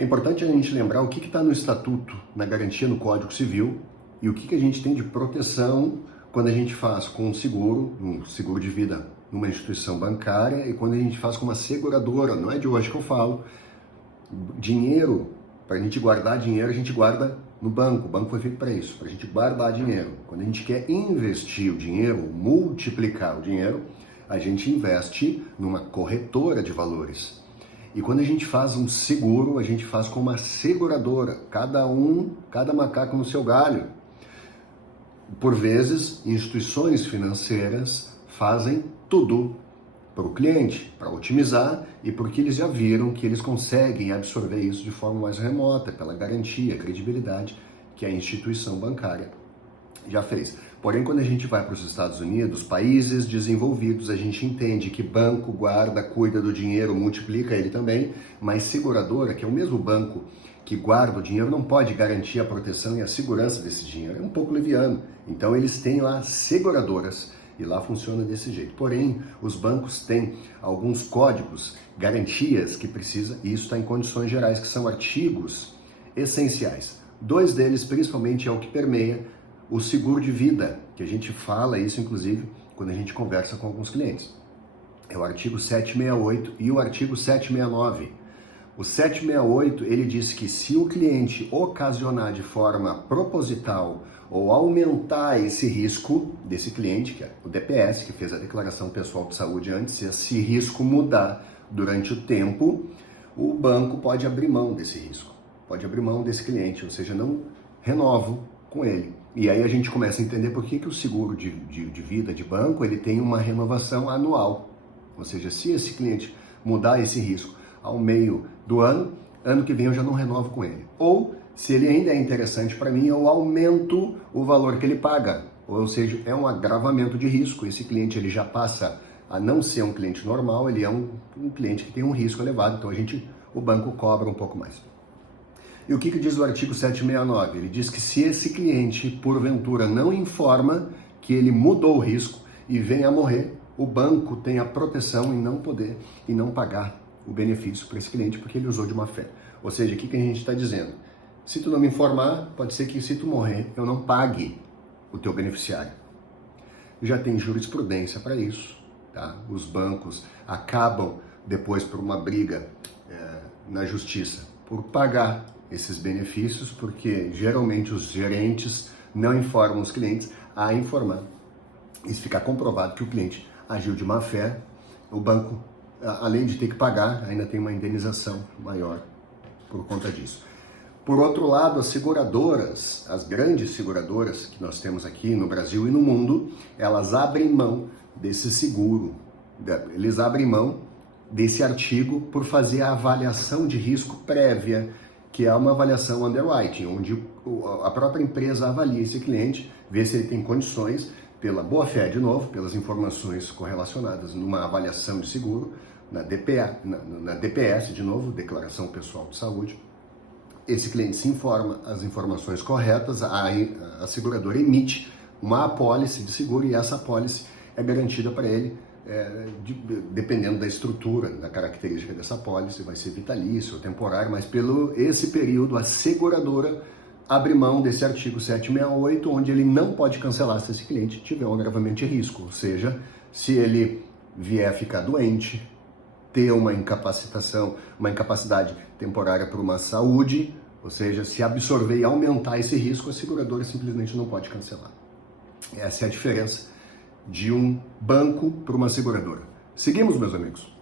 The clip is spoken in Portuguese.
É importante a gente lembrar o que está no Estatuto, na garantia no Código Civil e o que a gente tem de proteção quando a gente faz com um seguro de vida numa instituição bancária e quando a gente faz com uma seguradora. Não é de hoje que eu falo. Dinheiro, para a gente guardar dinheiro, a gente guarda no banco. O banco foi feito para isso, para a gente guardar dinheiro. Quando a gente quer investir o dinheiro, multiplicar o dinheiro, a gente investe numa corretora de valores. E quando a gente faz um seguro, a gente faz com uma seguradora, cada macaco no seu galho. Por vezes, instituições financeiras fazem tudo para o cliente, para otimizar e porque eles já viram que eles conseguem absorver isso de forma mais remota, pela garantia, credibilidade que a instituição bancária já fez. Porém, quando a gente vai para os Estados Unidos, países desenvolvidos, a gente entende que banco guarda, cuida do dinheiro, multiplica ele também, mas seguradora, que é o mesmo banco que guarda o dinheiro, não pode garantir a proteção e a segurança desse dinheiro. É um pouco leviano. Então, eles têm lá seguradoras e lá funciona desse jeito. Porém, os bancos têm alguns códigos, garantias que precisa, e isso está em condições gerais, que são artigos essenciais. Dois deles, principalmente, é o que permeia o seguro de vida, que a gente fala isso, inclusive, quando a gente conversa com alguns clientes. É o artigo 768 e o artigo 769. O 768, ele diz que se o cliente ocasionar de forma proposital ou aumentar esse risco desse cliente, que é o DPS, que fez a declaração pessoal de saúde antes, se esse risco mudar durante o tempo, o banco pode abrir mão desse risco, pode abrir mão desse cliente, ou seja, não renovo com ele. E aí a gente começa a entender por que o seguro de vida de banco ele tem uma renovação anual. Ou seja, se esse cliente mudar esse risco ao meio do ano que vem eu já não renovo com ele. Ou, se ele ainda é interessante para mim, eu aumento o valor que ele paga. Ou seja, é um agravamento de risco. Esse cliente ele já passa a não ser um cliente normal, ele é um cliente que tem um risco elevado, então o banco cobra um pouco mais. E o que diz o artigo 769? Ele diz que se esse cliente, porventura, não informa que ele mudou o risco e vem a morrer, o banco tem a proteção em não poder e não pagar o benefício para esse cliente porque ele usou de má fé. Ou seja, o que a gente está dizendo? Se tu não me informar, pode ser que se tu morrer, eu não pague o teu beneficiário. Já tem jurisprudência para isso, tá? Os bancos acabam depois por uma briga na justiça por pagar esses benefícios, porque geralmente os gerentes não informam os clientes a informar. E se ficar comprovado que o cliente agiu de má fé, o banco, além de ter que pagar, ainda tem uma indenização maior por conta disso. Por outro lado, as seguradoras, as grandes seguradoras que nós temos aqui no Brasil e no mundo, elas abrem mão desse seguro, eles abrem mão desse artigo por fazer a avaliação de risco prévia, que é uma avaliação underwriting, onde a própria empresa avalia esse cliente, vê se ele tem condições, pela boa fé de novo, pelas informações correlacionadas numa avaliação de seguro, na DPS de novo, Declaração Pessoal de Saúde. Esse cliente se informa as informações corretas, a seguradora emite uma apólice de seguro e essa apólice é garantida para ele, dependendo da estrutura, da característica dessa apólice, vai ser vitalício ou temporário, mas esse período a seguradora abre mão desse artigo 768, onde ele não pode cancelar se esse cliente tiver um agravamento de risco, ou seja, se ele vier a ficar doente, ter uma incapacidade temporária por uma saúde, ou seja, se absorver e aumentar esse risco, a seguradora simplesmente não pode cancelar. Essa é a diferença de um banco para uma seguradora. Seguimos, meus amigos.